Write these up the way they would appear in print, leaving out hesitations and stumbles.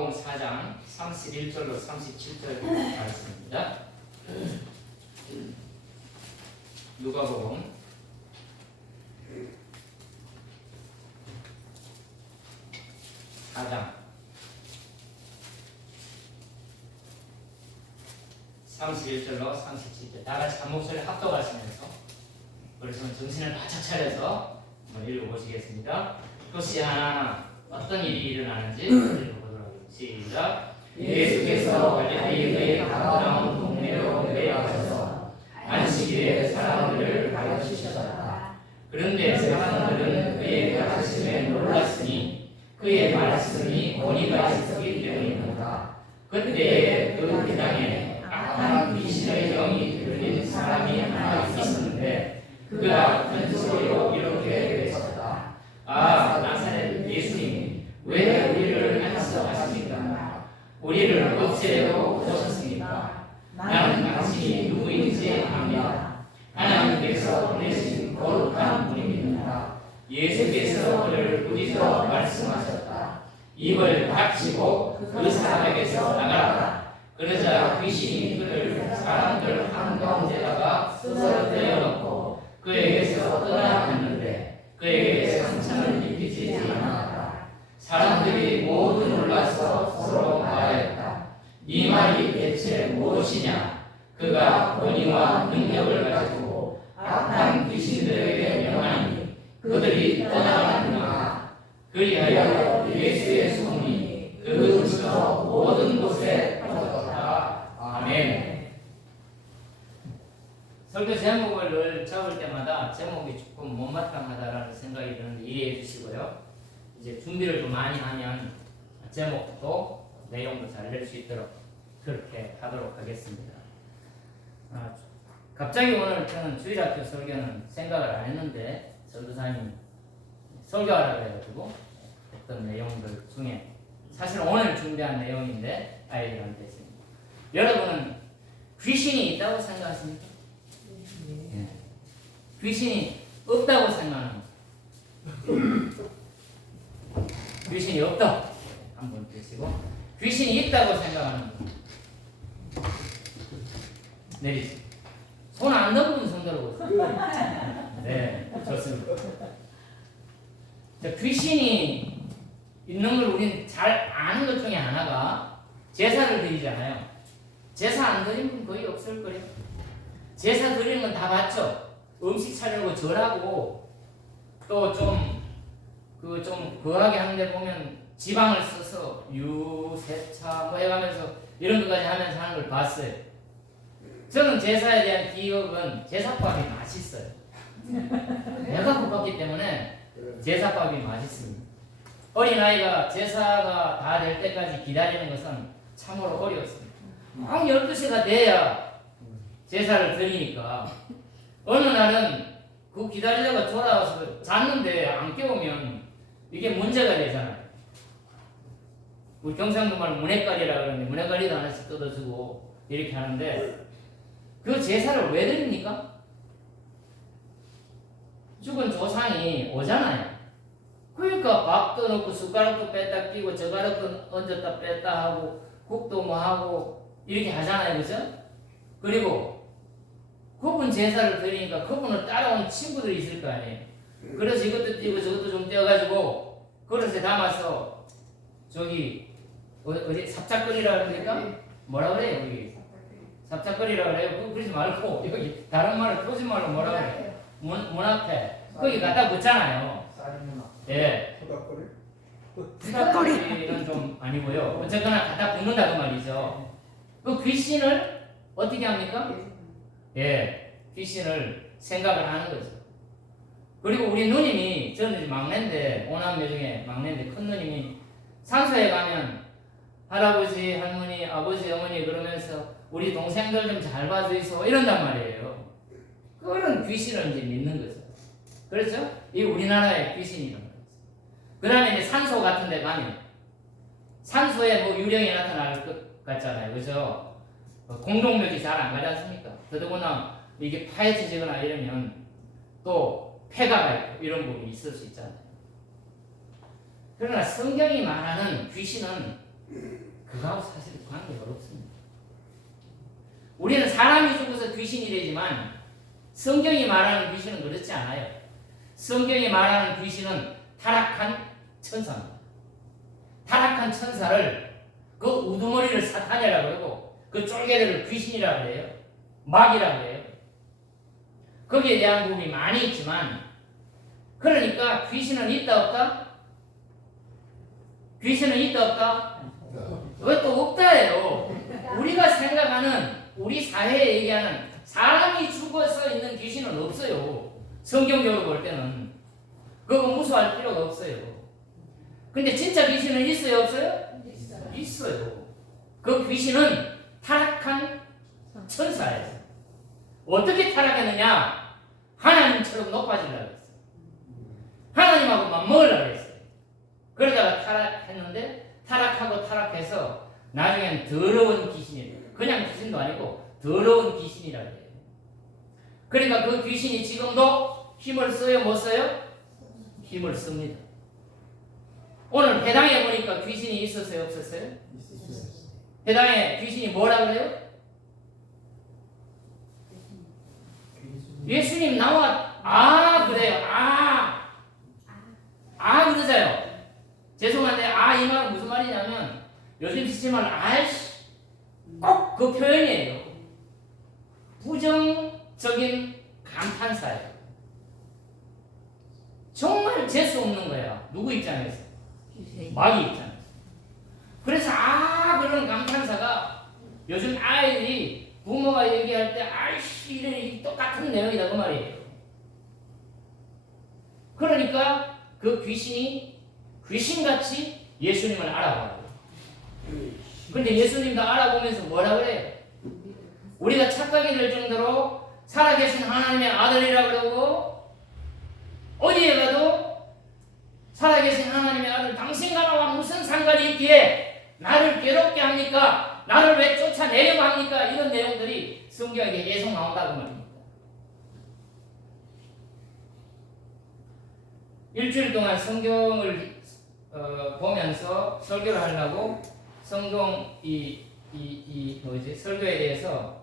누가복음 4장 31절로 37절 말씀입니다. 누가복음 4장 31절로 37절 다 같이 한 목소리 합독하시면서 그래서 정신을 바짝 차려서 한번 읽어보시겠습니다. 도시 하나 어떤 일이 일어나는지 읽어보도록 하겠습니다. 시작. 예수께서 갈릴리의 가버나움 동네로 내려가셔서 안식일에 사람들을 가르치셨다. 그런데 사람들은 그의 가르침에 놀랐으니 그의 말씀이 권위가 있었기 때문이다. 그때 그 회당에 악한 귀신의 영이 들린 사람이 하나 있었는데 그가 큰 소리로 이렇게 외쳤다. 아, 나사렛 예수님, 왜 우리를 안서하십니까? 우리를 없애려고 오셨습니까? 나는 당신이 누구인지 압니다. 하나님께서 보내신 거룩한 분입니다. 예수께서 그를 부디서 말씀하셨다. 입을 닥치고 그 사람에게서 나가라. 그러자 귀신이 그를 사람들 한가운데다가 쓰러뜨려 놓고 그에게서 떠나갔는데 그에게 상처를 입히지 않았다. 사람들이 모두 놀라서 서로 말했다. 이 말이 대체 무엇이냐? 그가 권위와 능력을 가지고 악한 귀신들에게 명하니 그들이 떠나갔느냐? 그리하여 예수의 소문이 그 근처 모든 곳에 퍼졌다. 아멘. 설교 제목을 늘 적을 때마다 제목이 조금 못마땅하다라는 생각이 드는데 이해해 주시고요. 이제 준비를 좀 많이 하면 제목도 내용도 잘 낼 수 있도록 그렇게 하도록 하겠습니다. 갑자기 오늘 저는 주일학교 설교는 생각을 안 했는데 전도사님 설교하라고 해가지고 어떤 내용들 중에 사실 오늘 준비한 내용인데 아이들한테 했습니다. 여러분은 귀신이 있다고 생각하십니까? 네. 귀신이 없다고 생각합니다. 귀신이 없다 한번 드시고 귀신이 있다고 생각하는 분 내리세요. 손 안 넘으면 손 들어보세요. 네, 좋습니다. 자, 귀신이 있는 걸 우리는 잘 아는 것 중에 하나가 제사를 드리잖아요. 제사 안 드리는 분 거의 없을 거예요. 제사 드리는 건 다 봤죠. 음식 차리고 절하고 또 좀 거하게 하는데 보면 지방을 써서 유세차 뭐 해가면서 이런 것까지 하면서 하는 걸 봤어요. 저는 제사에 대한 기억은 제사밥이 맛있어요. 내가 고팠기 때문에 제사밥이 맛있습니다. 어린아이가 제사가 다 될 때까지 기다리는 것은 참으로 어려웠습니다. 막 12시가 돼야 제사를 드리니까 어느 날은 그 기다리다가 돌아와서 잤는데 안 깨우면 이게 문제가 되잖아요. 우리 경상도 말 문해깔이라 그러는데 문해깔이도 하나씩 뜯어주고 이렇게 하는데 그 제사를 왜 드립니까? 죽은 조상이 오잖아요. 그러니까 밥도 넣고 숟가락도 뺐다 끼고 젓가락도 얹었다 뺐다 하고 국도 뭐 하고 이렇게 하잖아요. 그죠? 그리고 그분 제사를 드리니까 그분을 따라온 친구들이 있을 거 아니에요. 그래서 이것도 띄고 저것도 좀 떼어가지고 그릇에 담아서 저기 어디 삽작거리라 그러니까 뭐라 그래요 여기 삽작거리라 그래요. 그러지 말고 여기 다른 말을 표준말로 뭐라 그래요? 문 앞에 거기 갖다 붙잖아요. 예. 푸닥거리는 좀 아니고요. 어쨌거나 갖다 붙는다 그 말이죠. 그 귀신을 어떻게 합니까? 예, 귀신을 생각을 하는 거죠. 그리고 우리 누님이 저는 막내인데 오남매 중에 막내인데 큰 누님이 산소에 가면 할아버지, 할머니, 아버지, 어머니 그러면서 우리 동생들 좀 잘 봐주이소 이런단 말이에요. 그거는 귀신을 이제 믿는 거죠. 그렇죠? 이 우리나라의 귀신이란 말이죠. 그 다음에 이제 산소 같은 데 가면 산소에 뭐 유령이 나타날 것 같잖아요. 그죠? 공동묘지 잘 안 가지 않습니까? 더더구나 이게 파헤쳐지거나 이러면 또 폐가가 있고 이런 부분이 있을 수 있잖아요. 그러나 성경이 말하는 귀신은 그거하고 사실 관계가 없습니다. 우리는 사람이 죽어서 귀신이 되지만 성경이 말하는 귀신은 그렇지 않아요. 성경이 말하는 귀신은 타락한 천사입니다. 타락한 천사를 그 우두머리를 사탄이라고 그러고 그 쫄개들을 귀신이라고 해요. 마귀라고 해요. 거기에 대한 부분이 많이 있지만 그러니까 귀신은 있다 없다? 귀신은 있다 없다? 그것도 없다예요. 우리가 생각하는 우리 사회에 얘기하는 사람이 죽어서 있는 귀신은 없어요. 성경적으로 볼 때는 그거 무서워할 필요가 없어요. 근데 진짜 귀신은 있어요 없어요? 있어요. 그 귀신은 타락한 천사예요. 어떻게 타락했느냐? 하나님처럼 높아지려고 했어요. 하나님하고 맞먹으려고 했어요. 그러다가 타락했는데 타락하고 타락해서 나중엔 더러운 귀신이에요. 그냥 귀신도 아니고 더러운 귀신이라고 해요. 그러니까 그 귀신이 지금도 힘을 써요 못 써요? 힘을 씁니다. 오늘 회당에 보니까 귀신이 있었어요 없었어요? 회당에 귀신이 뭐라 그래요? 예수님 나와 그래요. 그러세요. 죄송한데 이 말은 무슨 말이냐면 요즘 시체말 아이씨 꼭 그 표현이에요. 부정적인 감탄사예요. 정말 재수 없는 거야. 누구 입장에서? 마귀 입장에서. 그래서 그런 감탄사가 요즘 아이들이 부모가 얘기할 때 아이씨 이런 똑같은 내용이다 그 말이에요. 그러니까 그 귀신이 귀신같이 예수님을 알아봐요. 근데 예수님도 알아보면서 뭐라 그래요? 우리가 착각이 될 정도로 살아계신 하나님의 아들이라 그러고 어디에 가도 살아계신 하나님의 아들 당신과 나와 무슨 상관이 있기에 나를 괴롭게 합니까? 나를 왜 쫓아내려고 합니까? 이런 내용들이 성경에 계속 나온다고 말입니다. 일주일 동안 성경을 보면서 설교를 하려고 성경 설교에 대해서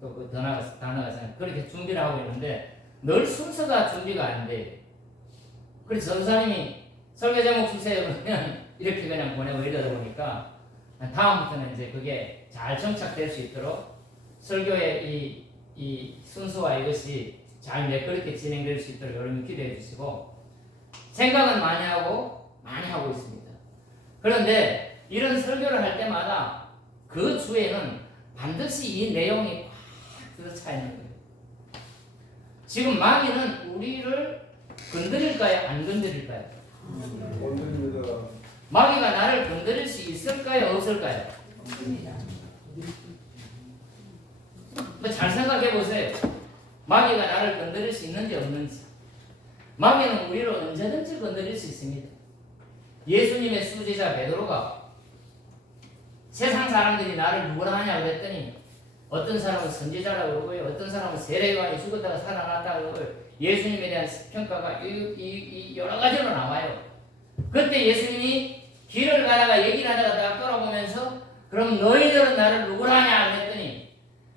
또 더 나아가서 그렇게 준비를 하고 있는데 늘 순서가 준비가 안 돼. 그래서 전사님이 설교 제목 주세요 그러면 이렇게 그냥 보내고 이러다 보니까 다음부터는 이제 그게 잘 정착될 수 있도록 설교의 이 순서와 이것이 잘 매끄럽게 진행될 수 있도록 여러분 기도해 주시고 생각은 많이 하고 있습니다. 그런데 이런 설교를 할 때마다 그 주에는 반드시 이 내용이 꽉 들어차 있는 거예요. 지금 마귀는 우리를 건드릴까요? 안 건드릴까요? 건드립니다. 마귀가 나를 건드릴 수 있을까요? 없을까요? 잘 생각해 보세요. 마귀가 나를 건드릴 수 있는지 없는지. 마귀는 우리를 언제든지 건드릴 수 있습니다. 예수님의 수제자 베드로가 세상 사람들이 나를 누구라 하냐고 그랬더니 어떤 사람은 선지자라고 그러고요. 어떤 사람은 세례요한이 죽었다가 살아났다고 그러고요. 예수님에 대한 평가가 여러 가지로 나와요. 그때 예수님이 길을 가다가 얘기를 하다가 딱 돌아보면서 그럼 너희들은 나를 누구라 하냐 그랬더니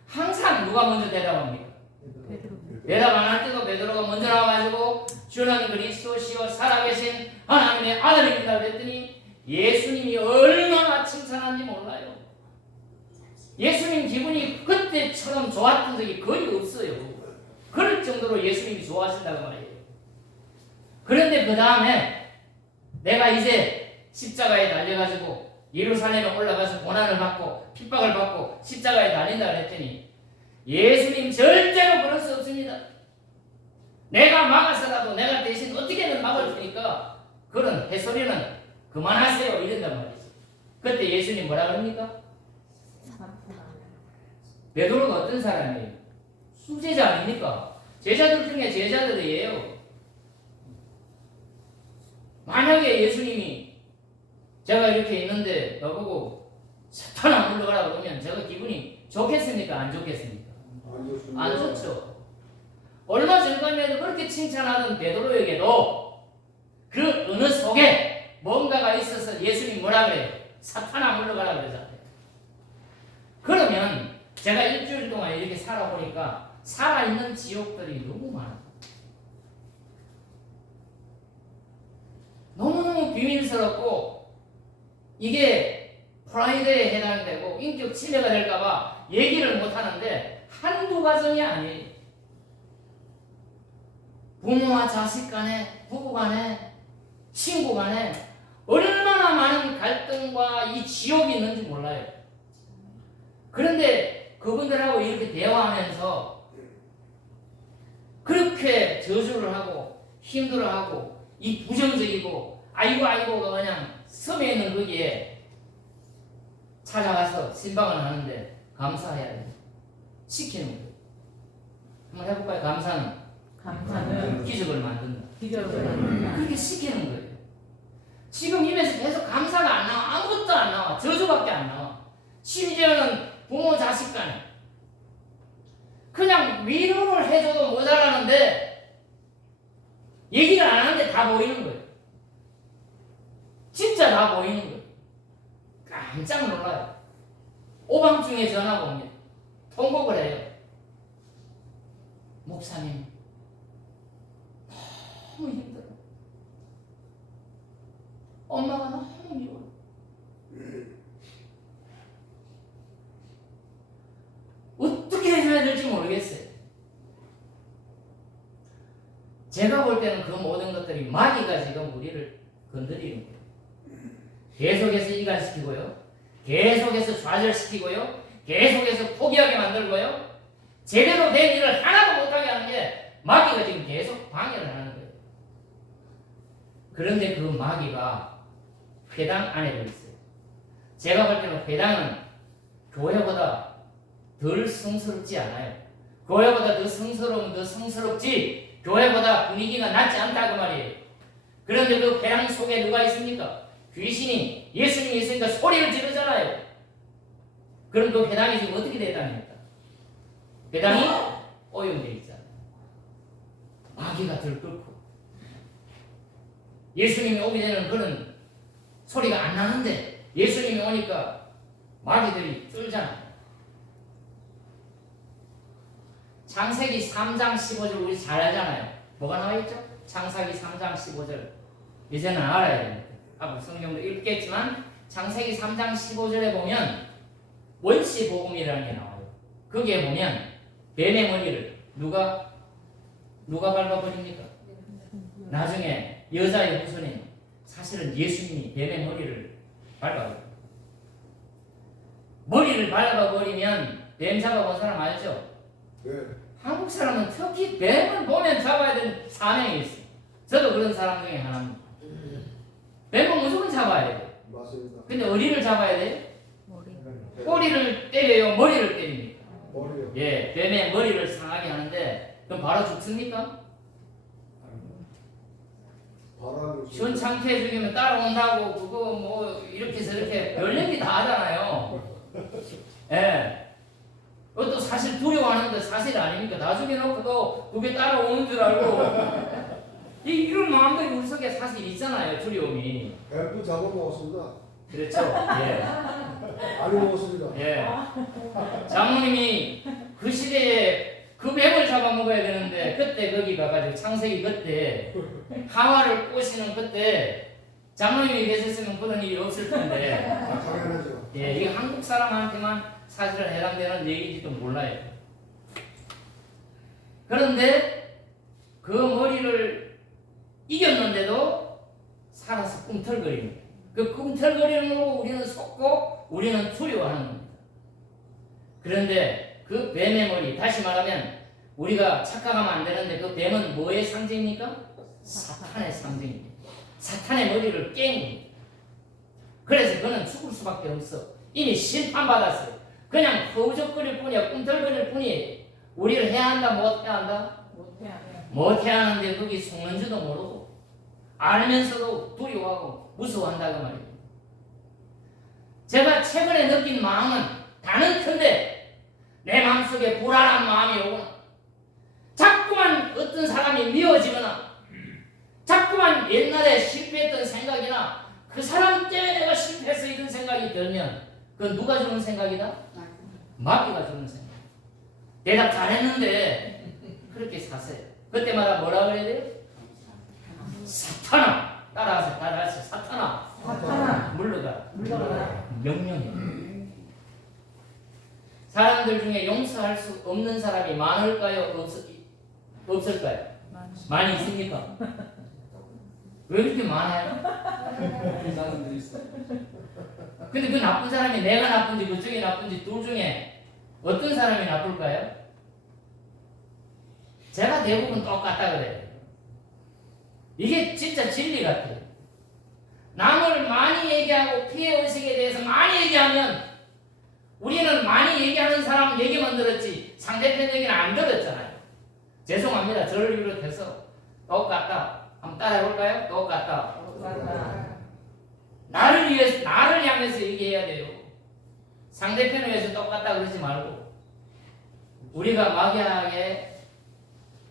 항상 누가 먼저 대답합니까? 대답 안 할 때도 베드로가 먼저 나와가지고 주는 그리스도시요 살아계신 하나님의 아들입니다 그랬더니 예수님이 얼마나 칭찬한지 몰라요. 예수님 기분이 그때처럼 좋았던 적이 거의 없어요. 그럴 정도로 예수님이 좋아하신다고 말이에요. 그런데 그 다음에 내가 이제 십자가에 달려가지고 예루살렘에 올라가서 고난을 받고 핍박을 받고 십자가에 달린다 그랬더니 예수님 절대로 그럴 수 없습니다. 내가 막아서라도 내가 대신 어떻게든 막을 테니까 그런 해소리는 그만하세요 이런단 말이죠. 그때 예수님 뭐라 그럽니까? 베드로가 어떤 사람이에요? 수제자 아닙니까? 제자들 중에 제자들이에요. 만약에 예수님이 제가 이렇게 있는데 나보고 사탄 안 물러가라 그러면 제가 기분이 좋겠습니까? 안 좋겠습니까? 안 좋죠. 얼마 전까지에도 그렇게 칭찬하던 베드로에게도 그 어느 속에 뭔가가 있어서 예수님 뭐라 그래요? 사탄아 물러가라 그러잖아요. 그러면 제가 일주일 동안 이렇게 살아보니까 살아있는 지옥들이 너무 많아요. 너무너무 비밀스럽고 이게 프라이드에 해당이 되고 인격 침해가 될까봐 얘기를 못하는데 한두 가정이 아니에요. 부모와 자식 간에, 부부 간에, 친구 간에 얼마나 많은 갈등과 이 지옥이 있는지 몰라요. 그런데 그분들하고 이렇게 대화하면서 그렇게 저주를 하고 힘들어하고 이 부정적이고 아이고 그냥 섬에 있는 거기에 찾아가서 신방을 하는데 감사해야 돼요. 시키는 거예요. 한번 해볼까요? 감사는 기적을 만든다. 그렇게 시키는 거예요. 지금 입에서 계속 감사가 안 나와. 아무것도 안 나와. 저주밖에 안 나와. 심지어는 부모 자식 간에 그냥 위로를 해줘도 모자라는데 얘기를 안 하는데 다 보이는 거예요. 진짜 다 보이는 거예요. 깜짝 놀라요. 오밤중에 전화가 옵니다. 통곡을 해요. 목사님 너무 힘들어. 엄마가 너무 미워요. 어떻게 해야 될지 모르겠어요. 제가 볼 때는 그 모든 것들이 마귀가 지금 우리를 건드리는 거예요. 계속해서 이간시키고요. 계속해서 좌절시키고요. 계속해서 포기하게 만들고요. 제대로 된 일을 하나도 못하게 하는 게 마귀가 지금 계속 방해를 하는 거예요. 그런데 그 마귀가 회당 안에도 있어요. 제가 볼 때는 회당은 교회보다 덜 성스럽지 않아요. 교회보다 더 성스러우면 더 성스럽지 교회보다 분위기가 낫지 않다 그 말이에요. 그런데 그 회당 속에 누가 있습니까? 귀신이 예수님이 있으니까 소리를 지르잖아요. 그럼 그 회당이 지금 어떻게 됐답니까? 회당이 오염되어 있잖아요. 마귀가 들끓고 예수님이 오기 전에는 그런 소리가 안 나는데 예수님이 오니까 마귀들이 쫄잖아요. 창세기 3장 15절 우리 잘 알잖아요. 뭐가 나와있죠? 창세기 3장 15절 이제는 알아야 됩니다. 아까 성경도 읽겠지만 창세기 3장 15절에 보면 원시복음이라는 게 나와요. 거기에 보면 뱀의 머리를 누가 밟아버립니까? 나중에 여자의 후손인 사실은 예수님이 뱀의 머리를 밟아버려요. 머리를 밟아버리면 뱀 잡아본 사람 알죠? 네. 한국 사람은 특히 뱀을 보면 잡아야 되는 사명이 있어요. 저도 그런 사람 중에 하나입니다. 뱀은 무조건 잡아야 돼요. 맞습니다. 근데 어디를 잡아야 돼요? 꼬리를 때려요? 머리를 때립니까? 머리요. 예, 뱀의 머리를 상하게 하는데 그럼 바로 죽습니까? 바람을 시원찮게 해주면 따라온다고 그거 뭐 이렇게 저렇게 별얘기 다 하잖아요. 예. 그것도 사실 두려워하는 게 사실 아닙니까? 나중에 놓고도 그게 따라오는 줄 알고 이런 마음들이 우리 속에 사실 있잖아요. 두려움이. 뱀도 잡아먹었습니다. 그렇죠. 예. 많이 먹었습니다. 예. 장모님이 그 시대에 그 뱀을 잡아먹어야 되는데 그때 거기 가가지고 창세기 그때 하와를 꼬시는 그때 장모님이 계셨으면 그런 일이 없을 텐데 당연하죠. 예, 이게 한국 사람한테만 사실은 해당되는 얘기인지도 몰라요. 그런데 그 머리를 이겼는데도 살아서 꿈틀거리는 그 꿈틀거리는 거 우리는 속고 우리는 두려워하는 겁니다. 그런데 그 뱀의 머리, 다시 말하면 우리가 착각하면 안 되는데 그 뱀은 뭐의 상징입니까? 사탄의 상징입니다. 사탄의 머리를 깬 겁니다. 그래서 그는 죽을 수밖에 없어. 이미 심판받았어요. 그냥 허우적거릴 뿐이야. 꿈틀거릴 뿐이에요. 우리를 해야 한다, 못 해야 한다? 못 해야 하는데 거기 속는 줄도 모르고 알면서도 두려워하고 무서워한다고 말이에요. 제가 최근에 느낀 마음은 다는 큰데 내 마음속에 불안한 마음이 오거나 자꾸만 어떤 사람이 미워지거나 자꾸만 옛날에 실패했던 생각이나 그 사람 때문에 내가 실패해서 이런 생각이 들면 그건 누가 주는 생각이다? 마귀가 주는 생각. 대답 잘했는데 그렇게 사세요. 그때마다 뭐라 그래야 돼요? 사탄아 따라하세요. 사탄아 물러가라. 명령이에요. 사람들 중에 용서할 수 없는 사람이 많을까요? 없을까요? 많이 있습니까? 왜 그렇게 많아요? 사람들이 있어. 근데 그 나쁜 사람이 내가 나쁜지 그쪽이 나쁜지 둘 중에 어떤 사람이 나쁠까요? 제가 대부분 똑같다 그래요. 이게 진짜 진리 같아요. 남을 많이 얘기하고 피해의식에 대해서 많이 얘기하면 우리는 많이 얘기하는 사람 얘기만 들었지 상대편 얘기는 안 들었잖아요. 죄송합니다. 저를 비롯해서 똑같다. 한번 따라해볼까요? 똑같다. 나를 위해서, 나를 향해서 얘기해야 돼요. 상대편을 위해서 똑같다 그러지 말고 우리가 마귀에게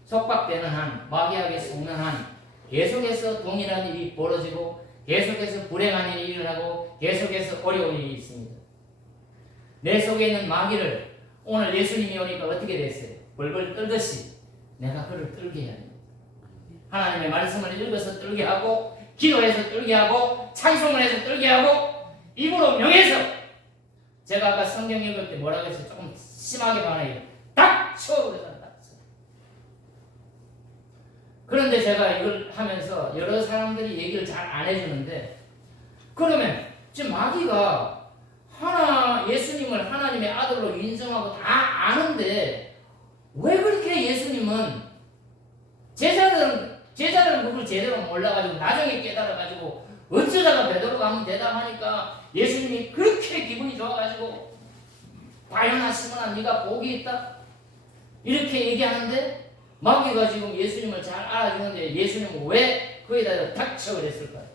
속박되는 한, 마귀에게 속는 한 계속해서 동일한 일이 벌어지고 계속해서 불행한 일이 일어나고 계속해서 어려운 일이 있습니다. 내 속에 있는 마귀를 오늘 예수님이 오니까 어떻게 됐어요? 벌벌 떨듯이 내가 그를 떨게 해야 됩니다. 하나님의 말씀을 읽어서 떨게 하고 기도해서 떨게 하고 찬송을 해서 떨게 하고 입으로 명해서 제가 아까 성경 읽을 때 뭐라고 했어요? 조금 심하게 말해요. 닥쳐! 그러잖아요. 닥쳐. 그런데 제가 이걸 하면서 여러 사람들이 얘기를 잘 안 해주는데 그러면 지금 마귀가 예수님을 하나님의 아들로 인정하고 다 아는데 왜 그렇게 예수님은 제자들은 그걸 제대로 몰라가지고 나중에 깨달아가지고 어쩌다가 베드로가 한번 대답하니까 예수님이 그렇게 기분이 좋아가지고 과연아 시몬아 네가 복이 있다 이렇게 얘기하는데 마귀가 지금 예수님을 잘 알아주는데 예수님은 왜 거기다 닥쳐 그랬을까요?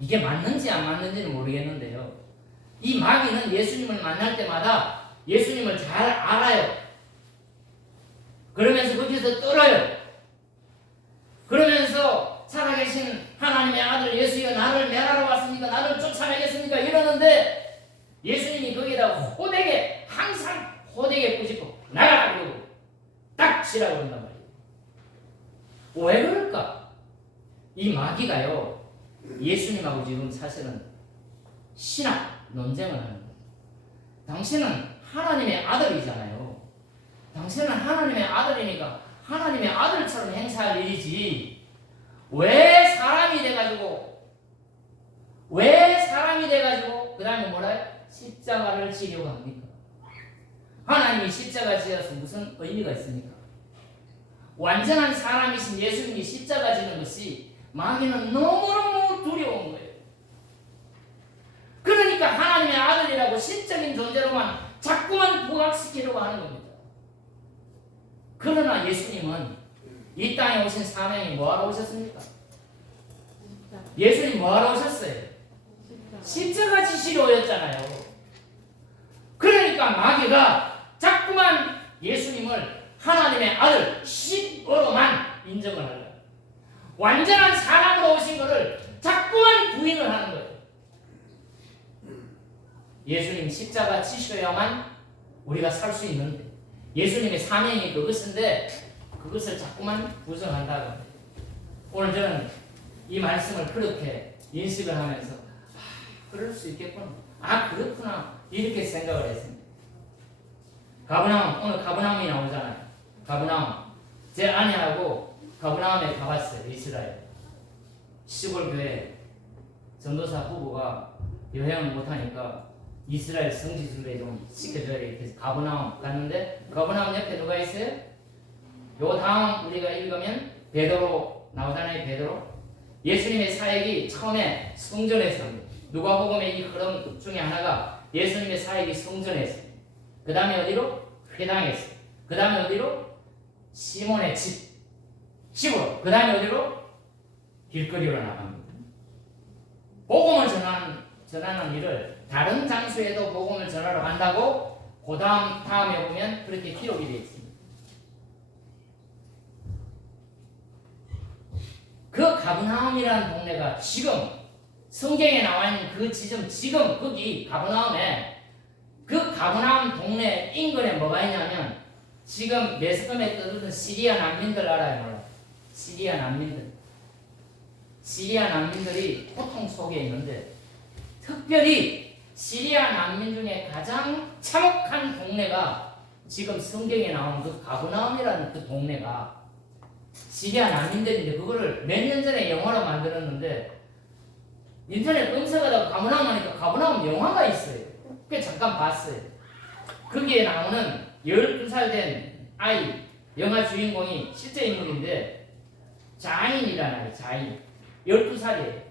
이게 맞는지 안 맞는지는 모르겠는데요. 이 마귀는 예수님을 만날 때마다 예수님을 잘 알아요. 그러면서 거기서 떨어요. 그러면서 살아계신 하나님의 아들 예수여 나를 멸하러 왔습니까? 나를 쫓아내겠습니까? 이러는데 예수님이 거기다 호되게 항상 호되게 꾸짖고 나가라 그러고 닥치라고 그런단 말이에요. 왜 그럴까? 이 마귀가요 예수님하고 지금 사실은 신학 논쟁을 하는 거예요. 당신은 하나님의 아들이잖아요. 당신은 하나님의 아들이니까 하나님의 아들처럼 행사할 일이지 왜 사람이 돼가지고 그 다음에 뭐라요? 십자가를 지려고 합니까? 하나님이 십자가 지어서 무슨 의미가 있습니까? 완전한 사람이신 예수님이 십자가 지는 것이 마귀는 너무너무 두려운 거예요. 그러니까 하나님의 아들이라고 신적인 존재로만 자꾸만 부각시키려고 하는 겁니다. 그러나 예수님은 이 땅에 오신 사명이 뭐하러 오셨습니까? 예수님 뭐하러 오셨어요? 십자가 지시러 오셨잖아요. 그러니까 마귀가 자꾸만 예수님을 하나님의 아들 신으로만 인정을 하려고 완전한 사람으로 오신 것을 자꾸만 부인을 하는 거예요. 예수님 십자가 지셔야만 우리가 살 수 있는데 예수님의 사명이 그것인데 그것을 자꾸만 부정한다고 합니다. 오늘 저는 이 말씀을 그렇게 인식을 하면서 그럴 수 있겠구나. 그렇구나. 이렇게 생각을 했습니다. 가버나움, 오늘 가버나움이 나오잖아요. 가버나움. 제 아내하고 가버나움에 가봤어요. 이스라엘. 시골 교회 전도사 후보가 여행을 못하니까 이스라엘 성지순례 좀 시켜줘야 되겠어서 가버나움 갔는데 가버나움 옆에 누가 있어요? 요 다음 우리가 읽으면 베드로 나오잖아요. 베드로. 예수님의 사역이 처음에 성전에서입니다. 누가복음의 이 흐름 중에 하나가 예수님의 사역이 성전에서 그 다음에 어디로? 회당에서 그 다음에 어디로? 시몬의 집으로 그 다음에 어디로? 길거리로 나갑니다. 복음을 전하는 일을 다른 장소에도 복음을 전하러 간다고 그 다음에 보면 그렇게 기록이 되어 있습니다. 그 가버나움이라는 동네가 지금 성경에 나와 있는 그 지점, 지금 거기 가버나움에, 그 가버나움 동네 인근에 뭐가 있냐면 지금 매스컴에 떠들던 시리아 난민들 알아요? 몰라요? 시리아 난민들이 고통 속에 있는데, 특별히 시리아 난민 중에 가장 참혹한 동네가 지금 성경에 나오는 그 가버나움이라는 그 동네가 시리아 난민들인데, 그거를 몇 년 전에 영화로 만들었는데 인터넷 검색하다가 가버나움 하니까 가버나움 영화가 있어요. 그게 잠깐 봤어요. 거기에 나오는 12살 된 아이, 영화 주인공이 실제 인물인데 자인이라는 아이, 자인. 12살이에요.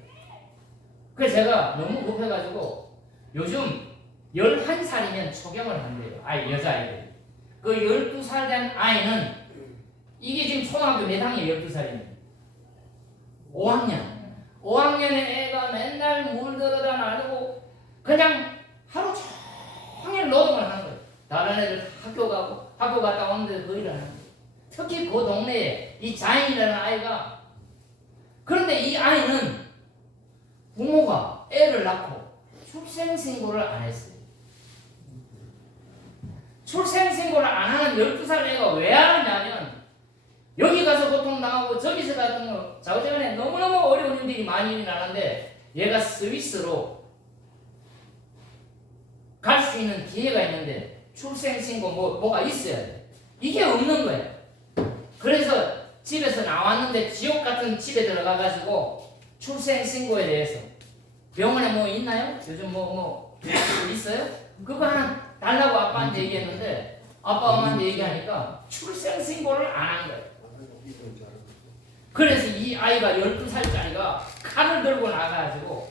그래서 제가 너무 급해가지고 요즘 11살이면 초경을 한대요. 아이, 여자아이들. 그 12살 된 아이는 이게 지금 초등학교 몇 학년 12살이면 5학년. 5학년의 애가 맨날 물 들어다 놔두고 그냥 하루 종일 노동을 하는 거예요. 다른 애들 학교 가고 학교 갔다 오는데 그 일을 하는 거예요. 특히 그 동네에 이 자인이라는 아이가, 그런데 이 아이는 부모가 애를 낳고 출생신고를 안 했어요. 출생신고를 안 하는 12살 애가 왜 하느냐면 여기 가서 고통당하고 저기서 같은 거 좌우지간에 너무너무 어려운 일들이 많이 일어나는데 얘가 스위스로 갈 수 있는 기회가 있는데 출생신고 뭐가 있어야 돼. 이게 없는 거예요. 그래서 집에서 나왔는데 지옥 같은 집에 들어가가지고 출생신고에 대해서 병원에 뭐 있나요? 요즘 뭐 있어요? 그거 하나 달라고 아빠한테 얘기했는데 아빠 엄마한테 얘기하니까 출생신고를 안 한 거예요. 그래서 이 아이가 12살짜리가 칼을 들고 나가가지고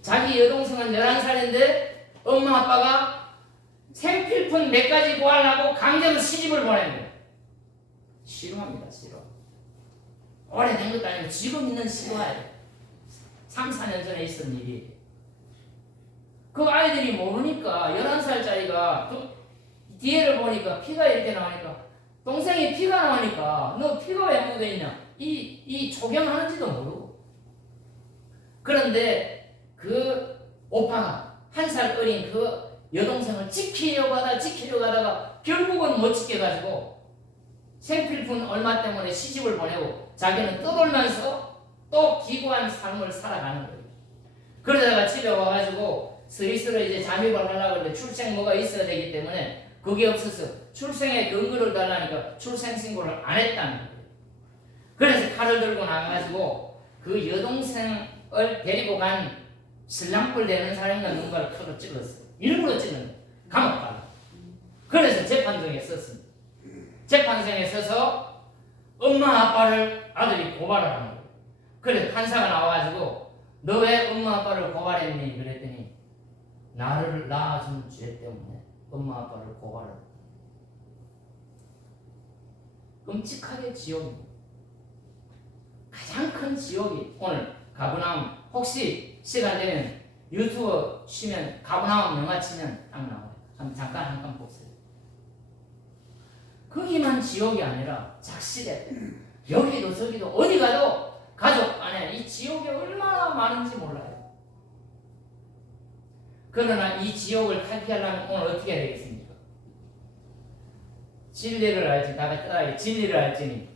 자기 여동생은 11살인데 엄마 아빠가 생필품 몇 가지 구하려고 강제로 시집을 보낸 거예요. 싫어합니다. 싫어. 오래된 것도 아니고 지금 있는 실화예요. 3, 4년 전에 있었던 일이. 그 아이들이 모르니까 11살짜리가 뒤에를 보니까 피가 이렇게 나오니까 동생이 피가 나오니까 너 피가 왜 묻어있냐? 이 초경하는지도 모르고. 그런데 그 오빠가 1살 어린 그 여동생을 지키려고 하다가 결국은 못 지켜가지고 생필품 얼마 때문에 시집을 보내고 자기는 떠돌면서 또 기구한 삶을 살아가는 거예요. 그러다가 집에 와가지고 스위스로 이제 잠입을 하려고 하는데 출생 뭐가 있어야 되기 때문에 그게 없어서 출생의 근거를 달라니까 출생신고를 안 했다는 거예요. 그래서 칼을 들고 나가가지고 그 여동생을 데리고 간 신랑불 되는 사람과 누군가를 칼로 찔렀어요. 일부러 찔른 거예요. 감옥 가고. 그래서 재판정에 썼습니다. 재판정에 서서 엄마 아빠를 아들이 고발을 하는 거예요. 그래서 판사가 나와가지고 너 왜 엄마 아빠를 고발했니? 그랬더니 나를 낳아준 죄 때문에 엄마 아빠를 고발을. 끔찍하게 지옥입니다. 가장 큰 지옥이 오늘 가버나움. 혹시 시간 되면 유튜브 치면 가버나움 영화 치면 딱 나와요. 잠깐 보세요. 거기만 지옥이 아니라 작시대 여기도 저기도 어디 가도 가족 안에 이 지옥이 얼마나 많은지 몰라요. 그러나 이 지옥을 탈피하려면 오늘 어떻게 해야 되겠습니까? 진리를 알지. 다 같이 따라해. 진리를 알지니.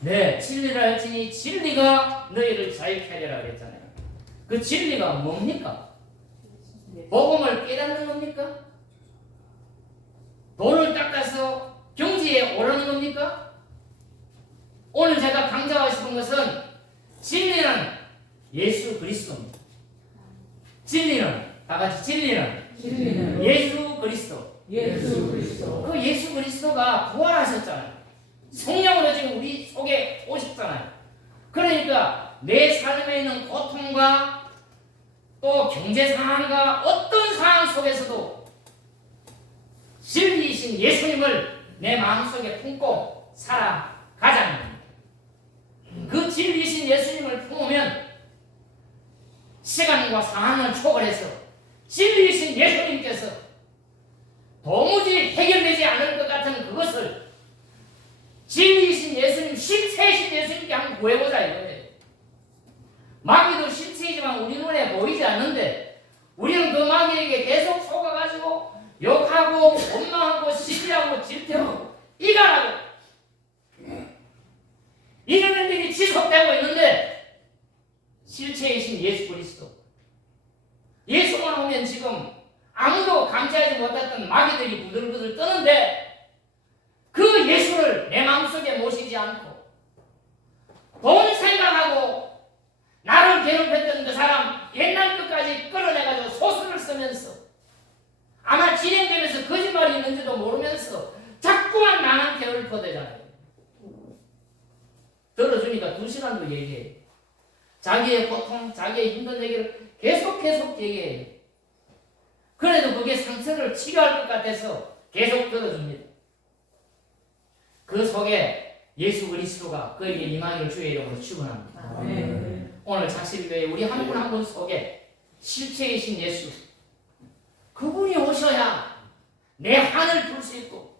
네, 진리를 알지니 진리가 너희를 자유케 하리라 그랬잖아요. 그 진리가 뭡니까? 복음을 깨닫는 겁니까? 돈을 닦아서 경지에 오르는 겁니까? 오늘 제가 강조하고 싶은 것은 진리는 예수 그리스도입니다. 진리는 다 같이 진리는 예수 그리스도. 그 예수 그리스도가 부활하셨잖아요. 성령으로 지금 우리 속에 오셨잖아요. 그러니까 내 삶에 있는 고통과 또 경제 상황과 어떤 상황 속에서도 진리이신 예수님을 내 마음속에 품고 살아가자는 겁니다. 그 진리이신 예수님을 품으면 시간과 상황을 초월해서 진리이신 예수님께서 도무지 해결되지 않을 것 같은 그것을 진리이신 예수님, 실체이신 예수님께 한번 구해보자 이거예요. 마귀도 실체이지만 우리 눈에 보이지 않는데 우리는 그 마귀에게 계속 속아가지고 욕하고 원망하고 시기하고 질투하고 이간하고 이러는 일이 지속되고 있는데 실체이신 예수 그리스도, 예수만 오면 지금 아무도 감지하지 못했던 마귀들이 부들부들 떠는데 그 예수를 내 마음속에 모시지 않고 돈 생각하고 나를 괴롭혔던 그 사람 옛날 것까지 끌어내가지고 소설을 쓰면서 아마 진행되면서 거짓말이 있는지도 모르면서 자꾸만 나한테 읊어대잖아요. 들어주니까 2시간도 얘기해. 자기의 고통, 자기의 힘든 얘기를 계속 얘기해요. 그래도 그게 상처를 치료할 것 같아서 계속 들어줍니다. 그 속에 예수 그리스도가 그에게 임하기를 주의 이름으로 축원합니다. 오늘 자식교회 우리 한 분 한 분 속에 실체이신 예수, 그분이 오셔야 내 한을 풀 수 있고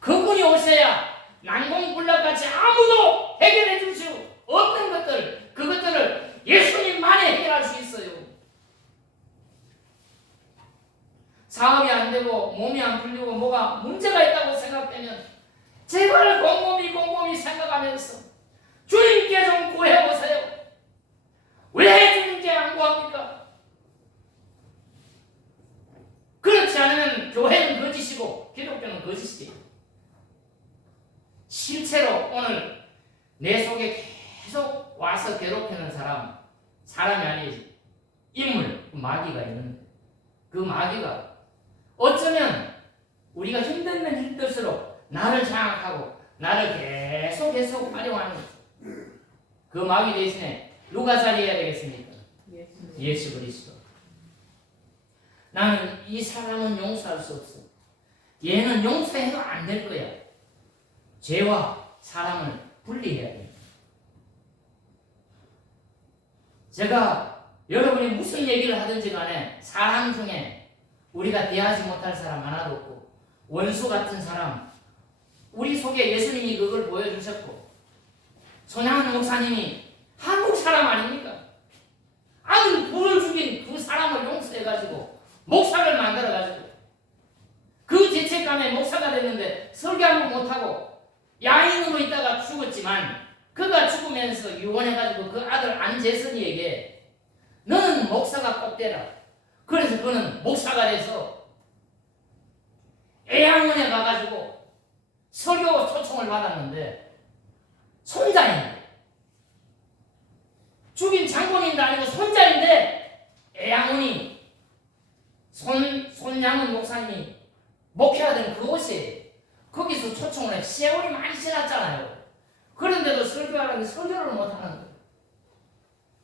그분이 오셔야 난공불락같이 아무도 해결해 줄 수 없는 것들, 그것들을 예수님만이 해결할 수 있어요. 사업이 안 되고 몸이 안 풀리고 뭐가 문제가 있다고 생각되면 제발 곰곰이 생각하면서 주님께 좀 구해보세요. 왜 주님께 안 구합니까? 그렇지 않으면 교회는 거짓이고 기독교는 거짓이에요. 실제로 오늘 내 속에 계속 와서 괴롭히는 사람이 아니지 인물, 마귀가 있는데 그 마귀가 어쩌면 우리가 힘들면 힘들수록 나를 장악하고 나를 계속 활용하는 거죠. 그 마귀 대신에 누가 자리해야 되겠습니까? 예수 그리스도. 나는 이 사람은 용서할 수 없어. 얘는 용서해도 안 될 거야. 죄와 사람을 분리해야 됩니다. 제가 여러분이 무슨 얘기를 하든지 간에 사람 중에 우리가 대하지 못할 사람 하나도 없고 원수 같은 사람, 우리 속에 예수님이 그걸 보여주셨고 손양은 목사님이 한국 사람 아닙니까? 아들 불을 죽인 그 사람을 용서해가지고 목사를 만들어가지고 그 죄책감에 목사가 됐는데 설교를 못하고 야인으로 있다가 죽었지만 그가 죽으면서 유언해가지고 그 아들 안재선이에게 너는 목사가 꼭 되라. 그래서 그는 목사가 돼서 애양원에 가가지고 설교 초청을 받았는데 손자인데 죽인 장본인도 아니고 손자인데 애양원이 손양은 목사님이 목회하던 그곳에 거기서 초청을 해. 세월이 많이 지났잖아요. 그런데도 설교하라고 설교를 못하는 거예요.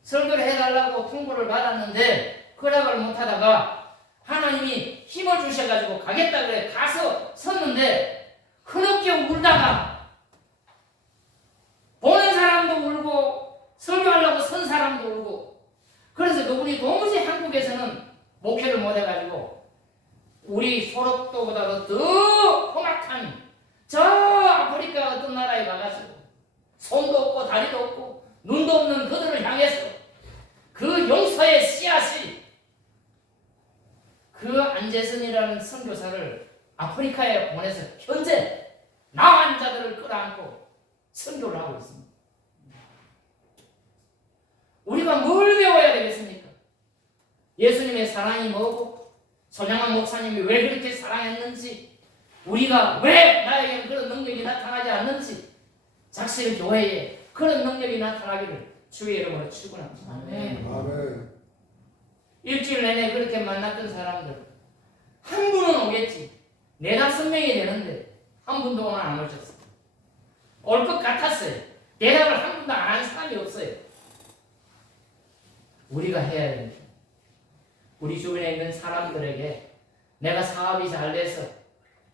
설교를 해달라고 통보를 받았는데 허락을 못하다가 하나님이 힘을 주셔가지고 가겠다 그래. 가서 섰는데 흐느껴 울다가 보는 사람도 울고 설교하려고 선 사람도 울고 그래서 그분이 도무지 한국에서는 목회를 못해가지고 우리 소록도보다도 더 험악한 저 아프리카 어떤 나라에 가가지고 손도 없고 다리도 없고 눈도 없는 그들을 향해서 그 용서의 씨앗이 그 안재선이라는 선교사를 아프리카에 보내서 현재 나한 자들을 끌어안고 선교를 하고 있습니다. 우리가 뭘 배워야 되겠습니까? 예수님의 사랑이 뭐고 손양한 목사님이 왜 그렇게 사랑했는지 우리가 왜 나에게는 그런 능력이 나타나지 않는지 작실 교회에 그런 능력이 나타나기를 주의 이름으로 축원합니다. 아멘. 일주일 내내 그렇게 만났던 사람들 한 분은 오겠지. 4-5명이 되는데 한 분도 오늘 안 오셨어요. 올 것 같았어요. 대답을 한 분도 안 한 사람이 없어요. 우리가 해야 됩니다. 우리 주변에 있는 사람들에게 내가 사업이 잘 돼서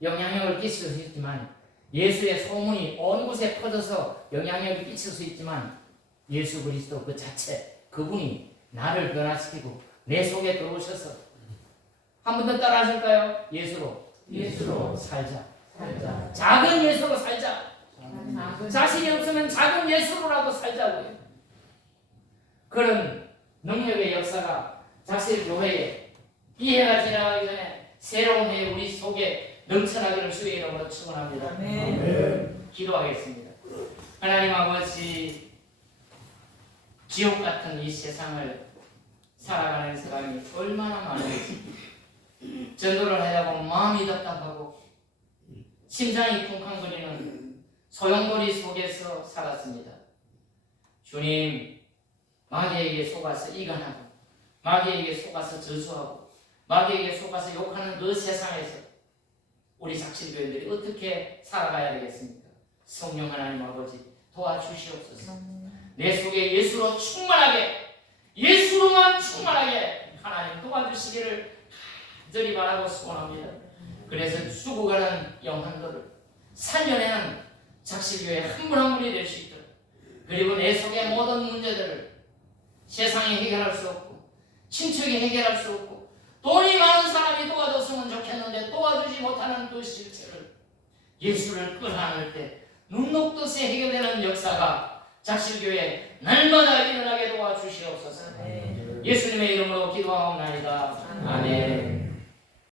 영향력을 끼칠 수 있지만 예수의 소문이 온 곳에 퍼져서 영향력을 끼칠 수 있지만 예수 그리스도 그 자체 그분이 나를 변화시키고 내 속에 들어오셔서 한 번 더 따라 하실까요? 예수로 살자. 작은 예수로 살자. 자신이 없으면 작은 예수로라도 살자고요. 그런 능력의 역사가 작실교회에 이 해가 지나가기 전에 새로운 해 우리 속에 넘쳐나기를 주의 이름으로 축원합니다. 기도하겠습니다. 하나님 아버지, 지옥 같은 이 세상을 살아가는 사람이 얼마나 많은지, 전도를 하다 보면 마음이 답답하고 심장이 쿵쾅거리는 소용돌이 속에서 살았습니다. 주님, 마귀에게 속아서 이간하고 마귀에게 속아서 저주하고 마귀에게 속아서 욕하는 그 세상에서 우리 작실교회들이 어떻게 살아가야 되겠습니까? 성령 하나님 아버지 도와주시옵소서. 내 속에 예수로 충만하게, 예수로만 충만하게 하나님 도와주시기를 간절히 바라고 소원합니다. 그래서 죽어가는 영혼들을 살려내는 작실교회 한 분 한 분이 될 수 있도록, 그리고 내 속의 모든 문제들을 세상이 해결할 수 없고 친척이 해결할 수 없고 돈이 많은 사람이 도와줬으면 좋겠는데 도와주지 못하는 그 실체를 예수를 끌어안을 때 눈 녹듯이 해결되는 역사가 작실교회 날마다 일어나게 도와주시옵소서. 예수님의 이름으로 기도하옵나이다. 아멘.